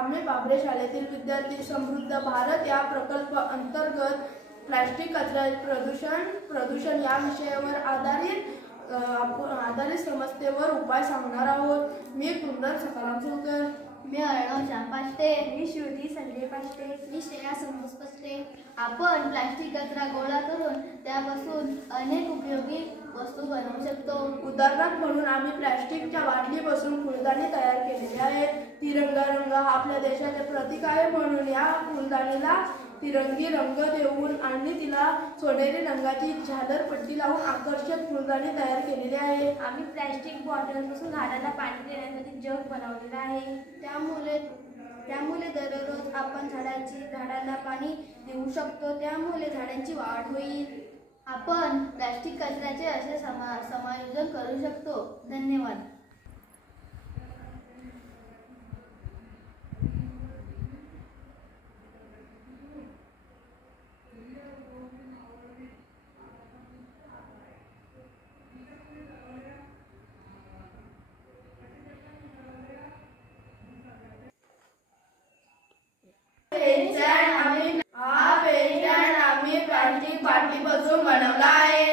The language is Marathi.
आम्ही बाबरे शाळेतील विद्यार्थी समृद्ध भारत या प्रकल्प अंतर्गत प्लास्टिक कचरा प्रदूषण या विषयावर आधारित समस्येवर उपाय सांगणार आहोत। मी कुंदन सकाराम सुळकर, मी अर्णव श्याम पाष्टे, मी श्रुती संजय पाष्टे, मी श्रेया संतोष पाष्टे। आपण प्लास्टिक कचरा गोळा करून त्यापासून अनेक उपयोगी वस्तू बनवू शकतो। उदाहरणार्थ म्हणून आम्ही प्लास्टिकच्या बाटलीपासून फुलदाणी तयार केलेली आहेत। तिरंगा रंग हा आपल्या देशाचे प्रतीक आहे, म्हणून या फुलदाणीला तिरंगी रंग देऊन आणि तिला सोनेरी रंगाची झालरपट्टी लावून आकर्षक फुलदाणी तयार केलेली आहे। आम्ही प्लास्टिक बॉटलपासून झाडांना पाणी देण्यासाठी जग बनवलेला आहे। त्यामुळे दररोज आपण झाडांना पाणी देऊ शकतो, त्यामुळे झाडांची वाढ होईल। आपण प्लास्टिक कचऱ्याचे असे समायोजन करू शकतो। धन्यवाद।